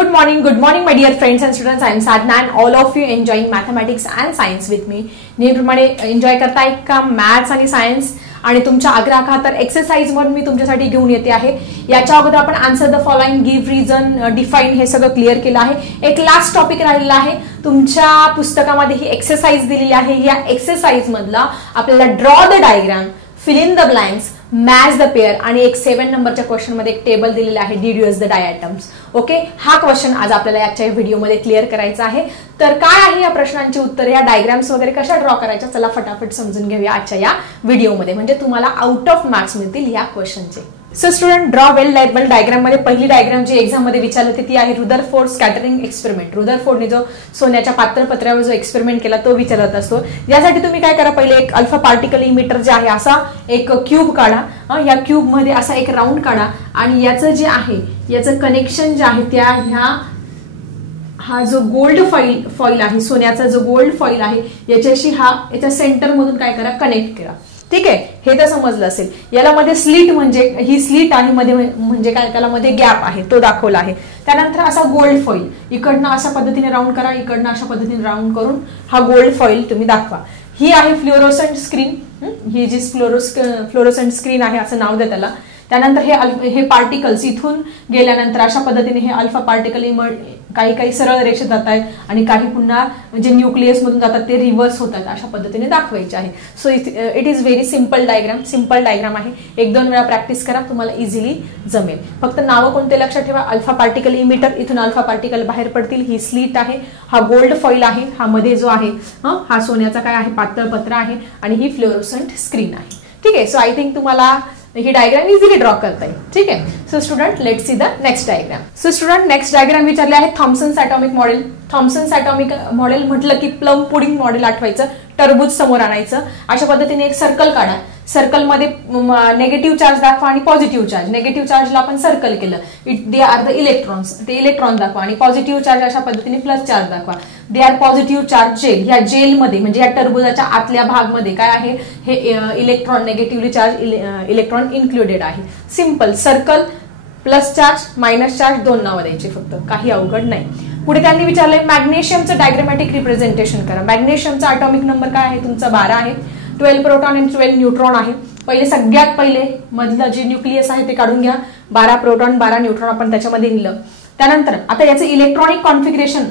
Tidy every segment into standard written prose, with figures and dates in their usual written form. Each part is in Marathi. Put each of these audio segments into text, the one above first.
good morning my dear friends and students. I am Sadhna and all of you enjoying mathematics and science with me. नेहमीप्रमाणे एन्जॉय करताय का मॅथ्स आणि सायन्स आणि तुमच्या आग्रहाखातर एक्सरसाइज मध्ये मी तुमच्यासाठी घेऊन येते आहे. याच्या अगोदर आपण answer the following, give reason, define हे सगळं क्लिअर केलं आहे. एक लास्ट टॉपिक राहिलेला आहे. तुमच्या पुस्तकामध्ये ही एक्सरसाइज दिलेली आहे. या एक्सरसाइज मधला आपल्याला draw the diagram, fill in the blanks, match the pair आणि एक 7 नंबरच्या क्वेश्चन मध्ये एक टेबल दिलेला आहे, did use the diatoms. Okay, हा क्वेश्चन आज आपल्याला याच्या व्हिडिओमध्ये क्लिअर करायचा आहे. तर काय आहे या प्रश्नांची उत्तर, या डायग्राम्स वगैरे कशा ड्रॉ करायच्या, चला फटाफट समजून घेऊया आजच्या या व्हिडिओमध्ये, म्हणजे तुम्हाला आउट ऑफ मार्क्स मिळतील या क्वेश्चनचे. सो स्टुडंट, ड्रॉ वेल लेबल डायग्राम मध्ये पहिली डायग्राम जी एक्झाम मध्ये विचारली होती ती आहे रुदरफोर्ड स्कॅटरिंग एक्सपेरिमेंट. रुदरफोर्डने जो सोन्याच्या पातळ पत्र्यावर जो एक्सपेरिमेंट केला तो विचारत असतो. यासाठी तुम्ही काय करा, पहिले एक अल्फा पार्टिकल इमिटर जे आहे असा एक क्यूब काढा. या क्यूब मध्ये असा एक राऊंड काढा आणि याचं जे आहे याचं कनेक्शन जे आहे त्या हा जो गोल्ड फॉईल आहे, सोन्याचा जो गोल्ड फॉईल आहे याच्याशी याच्या सेंटर मधून काय करा, कनेक्ट करा. ठीक आहे, हे तर समजलं असेल. याला मध्ये स्लिट म्हणजे ही स्लिट आहे, मध्ये म्हणजे काय, त्याला मध्ये गॅप आहे तो दाखवला आहे. त्यानंतर असा गोल्ड फॉईल इकडनं अशा पद्धतीने राऊंड करा, इकडनं अशा पद्धतीने राऊंड करून हा गोल्ड फॉईल तुम्ही दाखवा. ही आहे फ्लोरोसेंट स्क्रीन. ही जी फ्लोरोसेंट स्क्रीन आहे असं नाव द्या त्याला. त्यानंतर हे पार्टिकल्स इथून गेल्यानंतर अशा पद्धतीने हे अल्फा पार्टिकल काही सरळ रेषेत जात आहेत आणि काही पुन्हा जे न्यूक्लियस मधून जातात ते रिव्हर्स होतात, अशा पद्धतीने दाखवायचे आहे. So it is very simple diagram आहे. 1-2 वेळा प्रॅक्टिस करा, तुम्हाला इझिली जमेल. फक्त नावं कोणते लक्षात ठेवा. अल्फा पार्टिकल इमिटर, इथून अल्फा पार्टिकल बाहेर पडतील. ही स्लिट आहे, हा गोल्ड फॉईल आहे, हा मध्ये जो आहे हा सोन्याचा काय आहे, पातळ पत्र आहे आणि ही फ्लोरोसेंट स्क्रीन आहे. ठीक आहे, सो आय थिंक तुम्हाला ही डायग्राम इझिली ड्रॉ करता येईल. ठीक आहे. So student, let's see the next diagram. So student, next diagram विचारले आहे Thomson's atomic model. Thomson's atomic model म्हटलं की प्लम पुडिंग मॉडेल आठवायचं, टरबूज समोर आणायचं. अशा पद्धतीने एक सर्कल काढा. सर्कल मध्ये नेगेटिव्ह चार्ज दाखवा आणि पॉझिटिव्ह चार्ज. नेगेटिव्ह चार्जला आपण सर्कल केलं, दे आर द इलेक्ट्रॉन्स, ते इलेक्ट्रॉन दाखवा. आणि पॉझिटिव्ह चार्ज अशा पद्धतीने प्लस चार्ज दाखवा, they are positive charge gel. या जेलमध्ये म्हणजे या टरबुजाच्या आतल्या भागमध्ये काय आहे, हे electron, negatively charge electron included आहे. Simple circle, plus charge, minus charge, 2 नावं द्यायची फक्त, काही अवघड नाही. पुढे त्यांनी विचारलंय मॅग्नेशियमचं डायग्रामॅटिक रिप्रेझेंटेशन करा. मॅग्नेशियमचा ॲटॉमिक नंबर काय आहे तुमचा, 12 आहे. 12 प्रोटॉन आणि 12 न्यूट्रॉन आहे. सगळ्यात पहिले मधलं जे न्यूक्लियस आहे ते काढून घ्या. 12 प्रोटॉन 12 न्यूट्रॉन आपण त्याच्यामध्ये लिहिलं. त्यानंतर आता याचं इलेक्ट्रॉनिक कॉन्फिगरेशन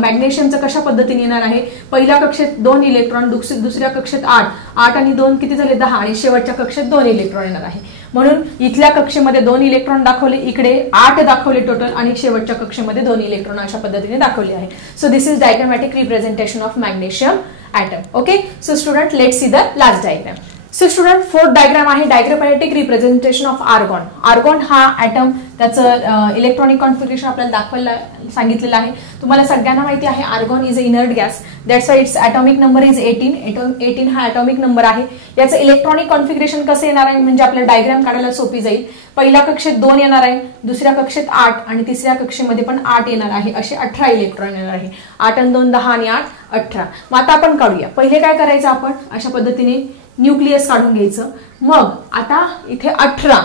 मॅग्नेशियमचं कशा पद्धतीने येणार आहे, पहिल्या कक्षेत 2 इलेक्ट्रॉन, दुसऱ्या कक्षेत 8 आणि 2 किती झाले, 10 आणि शेवटच्या कक्षेत 2 इलेक्ट्रॉन येणार आहे. म्हणून इथल्या कक्षेमध्ये 2 इलेक्ट्रॉन दाखवले, इकडे 8 दाखवले टोटल आणि शेवटच्या कक्षेमध्ये 2 इलेक्ट्रॉन अशा पद्धतीने दाखवले आहे. So this is diagrammatic representation of magnesium atom. Okay, so student, let's see the last diagram. So student, 4th diagram आहे diagrammatic representation of argon. Argon हा ॲटम, त्याचं इलेक्ट्रॉनिक कॉन्फिगरेशन आपल्याला दाखवायला सांगितलेलं आहे. तुम्हाला सगळ्यांना माहिती आहे argon is a inert gas, that's why its atomic number is 18 हा ॲटॉमिक नंबर आहे. याचं इलेक्ट्रॉनिक कॉन्फिगरेशन कसं येणार आहे म्हणजे आपल्याला डायग्राम काढायला सोपी जाईल. पहिल्या कक्षेत 2 येणार आहे, दुसऱ्या कक्षेत 8 आणि तिसऱ्या कक्षेमध्ये पण 8 येणार आहे. असे 18 इलेक्ट्रॉन येणार आहे. 8 आणि 2 10 आणि 8 18. मग आता आपण काढूया. पहिले काय करायचं, आपण अशा पद्धतीने न्यूक्लियस काढून घ्यायचं. मग आता इथे 18,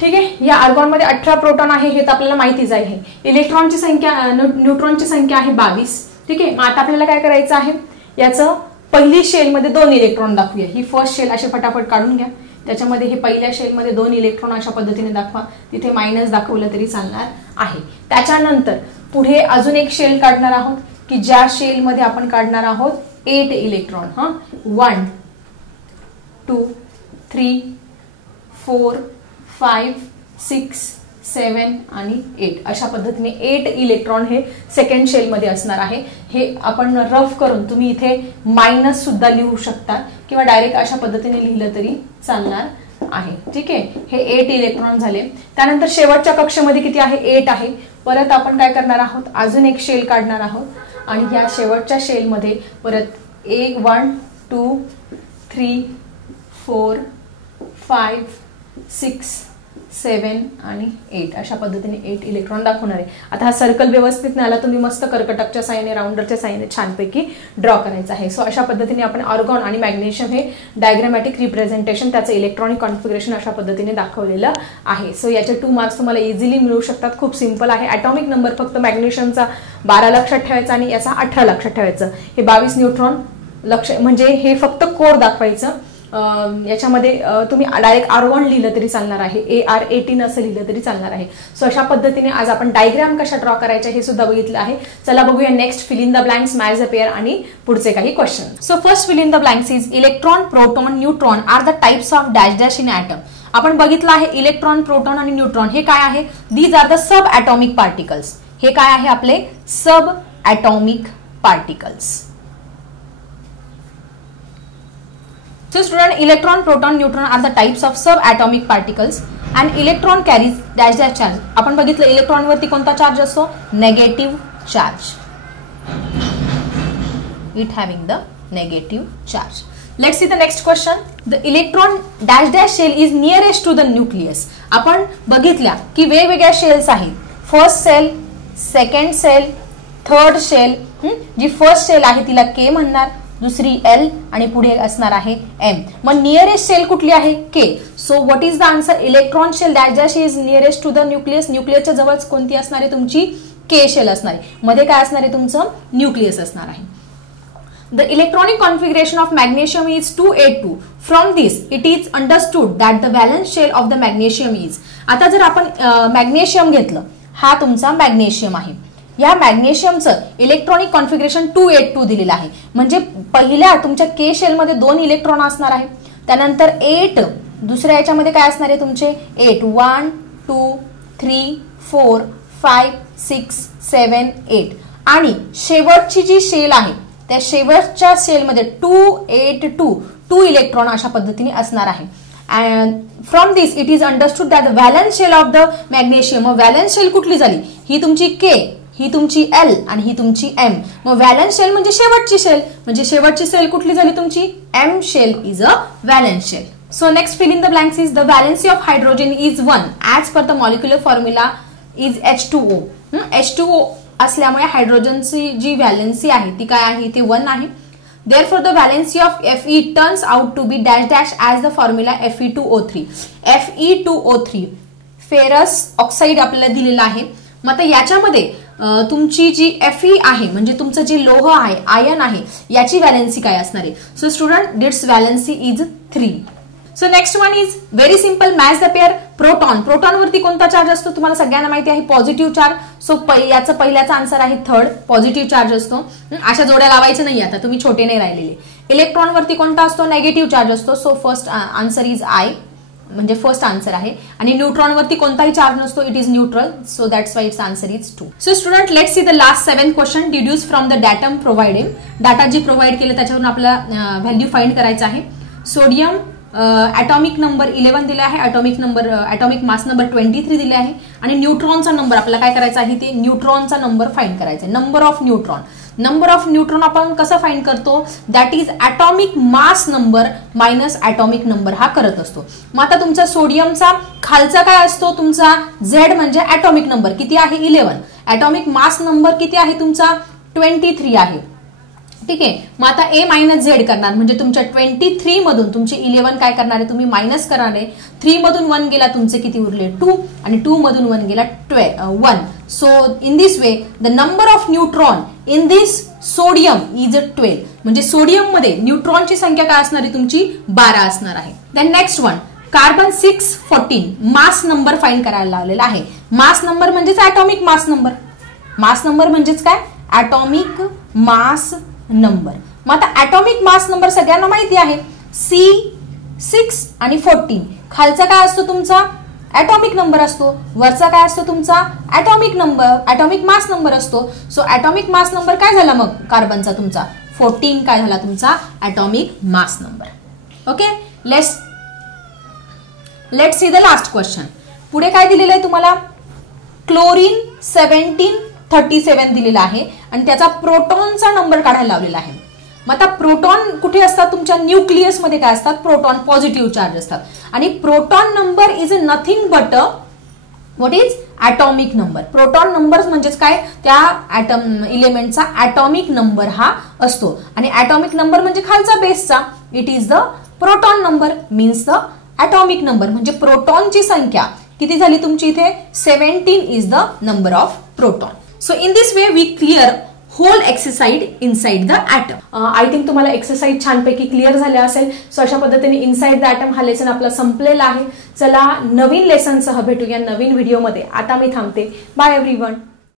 ठीक आहे, या आर्गॉनमध्ये 18 प्रोटॉन आहे हे तर आपल्याला माहितीच आहे. इलेक्ट्रॉनची संख्या, न्यूट्रॉनची संख्या आहे 22. ठीक आहे, मग आता आपल्याला काय करायचं आहे, याचं पहिली शेलमध्ये 2 इलेक्ट्रॉन दाखवूया. ही फर्स्ट शेल असे फटाफट काढून घ्या. त्याच्यामध्ये हे पहिल्या शेलमध्ये 2 इलेक्ट्रॉन अशा पद्धतीने दाखवा. तिथे मायनस दाखवलं तरी चालणार आहे. त्याच्यानंतर पुढे अजून एक शेल काढणार आहोत की ज्या शेलमध्ये आपण काढणार आहोत 8 इलेक्ट्रॉन. 1 2 3 4 5 6 7 आणि 8 अशा पद्धतीने 8 इलेक्ट्रॉन हे सेकंड शेलमध्ये असणार आहे. हे आपण रफ करून तुम्ही इथे मायनस सुद्धा लिहू शकता किंवा डायरेक्ट अशा पद्धतीने लिहिलं तरी चालणार आहे. ठीक आहे, हे 8 इलेक्ट्रॉन झाले. त्यानंतर शेवटच्या कक्षेमध्ये किती आहे, 8 आहे. परत आपण काय करणार आहोत, अजून एक शेल काढणार आहोत आणि या शेवटच्या शेलमध्ये परत 1 2 3 4 5 6 7 आणि 8 अशा पद्धतीने 8 इलेक्ट्रॉन दाखवणार आहे. आता हा सर्कल व्यवस्थित नाही आला तुम्ही मस्त कर्कटकच्या साहाय्याने राऊंडरच्या साहाय्याने छानपैकी ड्रॉ करायचा आहे. सो अशा पद्धतीने आपण आर्गॉन आणि मॅग्नेशियम हे डायग्रामॅटिक रिप्रेझेंटेशन त्याचं इलेक्ट्रॉनिक कॉन्फिगरेशन अशा पद्धतीने दाखवलेलं आहे. सो याचे 2 मार्क्स तुम्हाला इझिली मिळू शकतात. खूप सिंपल आहे. ॲटॉमिक नंबर फक्त मॅग्नेशियमचा 12 लक्षात ठेवायचा आणि याचा 18 लक्षात ठेवायचं. हे 22 न्यूट्रॉन लक्ष म्हणजे हे फक्त कोर दाखवायचं. याच्यामध्ये तुम्ही डायरेक्ट R1 लिहिलं तरी चालणार आहे, AR18 असं लिहिलं तरी चालणार आहे. सो अशा पद्धतीने आज आपण डायग्राम कशा ड्रॉ करायच्या हे सुद्धा बघितलं आहे. चला बघूया next fill in the blanks, match the pair आणि पुढचे काही question. So first fill in the blanks is electron, proton, neutron are the types of dash dash in atom. आपण बघितलं आहे इलेक्ट्रॉन, प्रोटॉन आणि न्यूट्रॉन हे काय आहे? These are the sub atomic particles. हे काय आहे आपले? Sub atomic particles. So student, electron, proton, neutron are the types of subatomic particles and electron carries dash dash charge. आपण बघितलं इलेक्ट्रॉन वरती कोणता चार्ज असतो? Negative charge. It having the negative charge. Let's see the next question. The electron dash dash shell is nearest to the nucleus. आपण बघितल्या की वेगवेगळ्या शेल्स आहेत. First shell, second shell, third shell. जी फर्स्ट शेल आहे तिला K म्हणणार, दुसरी L आणि पुढे असणार आहे M. मग नियरेस्ट शेल कुठली आहे? K. So what is the answer? Electron shell dash dash is nearest to the nucleus. न्यूक्लियसच्या जवळ कोणती असणार आहे? तुमची K शेल असणार आहे. मध्ये काय असणार आहे? तुमचं न्यूक्लियस असणार आहे. The electronic configuration of magnesium is 282. From this, it is understood that the valence shell of the magnesium is. आता जर आपण मॅग्नेशियम घेतलं, हा तुमचा मॅग्नेशियम आहे. या मॅग्नेशियमचं इलेक्ट्रॉनिक कॉन्फिगरेशन 282 दिलेलं आहे. म्हणजे पहिल्या तुमच्या K शेल मध्ये 2 इलेक्ट्रॉन असणार आहे. त्यानंतर 8 दुसऱ्या याच्यामध्ये काय असणार आहे? तुमचे 8 1 2 3 4 5 6 7 8 आणि शेवटची जी शेल आहे त्या शेवटच्या सेलमध्ये 282 इलेक्ट्रॉन अशा पद्धतीने असणार आहे. And from this it is understood that the valence shell of the magnesium, valence shell कुठली झाली? ही तुमची K, ही तुमची L आणि ही तुमची M. मग व्हॅलेन्स शेल म्हणजे शेवटची शेल, म्हणजे शेवटची शेल कुठली झाली तुमची? M shell is a valence shell. So next fill in the blanks is the valency of hydrogen is 1 as per the molecular formula is H2O. H2O असल्यामुळे हायड्रोजनची जी व्हॅलेन्सी आहे ती काय आहे? ती 1 आहे. Therefore, the valency of Fe turns out to be dash dash as the formula Fe2O3. Fe2O3 ferrous oxide आपल्याला दिलेला आहे. मग आता याच्यामध्ये तुमची जी Fe आहे म्हणजे तुमचं जे लोह आहे, आयन आहे, याची व्हॅलेन्सी काय असणार आहे? So student, its valency is 3. So next one is very simple, match the pair. Proton. Proton वरती कोणता चार्ज असतो? तुम्हाला सगळ्यांना माहिती आहे, पॉझिटिव्ह चार्ज. सो याचा पहिल्याचा आन्सर आहे थर्ड, पॉझिटिव्ह चार्ज असतो. अशा जोड्या लावायच्या नाही, आता तुम्ही छोटे नाही राहिलेले. इलेक्ट्रॉन वरती कोणता असतो? नेगेटिव्ह चार्ज असतो. So first answer is I, म्हणजे फर्स्ट आन्सर आहे. आणि न्यूट्रॉन वरती कोणताही चार्ज नसतो, it is neutral. So that's why its answer is 2. So student, let's see the last 7 question deduce from the datum provided. Data जी प्रोव्हाइड केले त्याच्यावरून आपल्याला व्हॅल्यू फाइंड करायचं आहे. सोडियम ॲटॉमिक नंबर 11 दिला आहे, ॲटॉमिक मास नंबर 23 दिले आहे. आणि न्यूट्रॉनचा नंबर आपल्याला काय करायचा आहे? ते न्यूट्रॉनचा नंबर फाइंड करायचा आहे. Number of neutron. Number of neutron आपण कसं फाइंड करतो? That is atomic mass number minus atomic number हा करत असतो. मग आता तुमचा सोडियमचा खालचा काय असतो? तुमचा Z म्हणजे ॲटॉमिक नंबर किती आहे? 11. ॲटॉमिक मास नंबर किती आहे तुमचा? 23 आहे. ठीक आहे. मग आता A मायनस Z करणार म्हणजे तुमच्या 23 मधून तुमचे 11 काय करणार आहे? तुम्ही मायनस करणार आहे. 3 मधून 1 गेला तुमचे किती उरले? 2 आणि 2 मधून 1 गेला 1. So in this way the number of neutron in this sodium is 12. म्हणजे सोडियम मध्ये न्यूट्रॉनची संख्या काय असणार आहे? तुमची 12 असणार आहे. Then next one, carbon 614 mass number find करायला लावलेला आहे. मास नंबर म्हणजेच atomic mass number. Mass number म्हणजेच काय? Atomic mass number. मग आता ॲटॉमिक मास नंबर सगळ्यांना माहिती आहे, C6 आणि 14. खालचा काय असतो तुमचा? ॲटॉमिक नंबर असतो. वरचा काय असतो तुमचा? Atomic number, atomic mass number असतो. सो ॲटॉमिक मास नंबर काय झाला मग कार्बनचा तुमचा? 14 काय झाला तुमचा? Atomic mass number. Okay, let's see the last question. पुढे काय दिलेलं आहे तुम्हाला? क्लोरीन 1737 दिलेला आहे आणि त्याचा प्रोटॉनचा नंबर काढायला लावलेला आहे. मग आता प्रोटॉन कुठे असतात तुमच्या न्यूक्लियस मध्ये, काय असतात प्रोटॉन, पॉझिटिव्ह चार्ज असतात. आणि proton number is nothing but what is atomic number. Proton number म्हणजेच काय, त्या ॲटम इलेमेंटचा ॲटॉमिक नंबर हा असतो. आणि ॲटॉमिक नंबर म्हणजे खालचा बेसचा, it is the proton number means the atomic number. म्हणजे प्रोटॉनची संख्या किती झाली तुमची इथे, 17 is the number of proton. So in this way we clear whole exercise inside the atom. I think तुम्हाला एक्सरसाइज छानपैकी क्लिअर झाल्या असेल. सो अशा पद्धतीने इनसाइड द ॲटम हा लेसन आपला संपलेला आहे. चला नवीन लेसनसह भेटूया नवीन व्हिडिओमध्ये. आता मी थांबते. Bye everyone.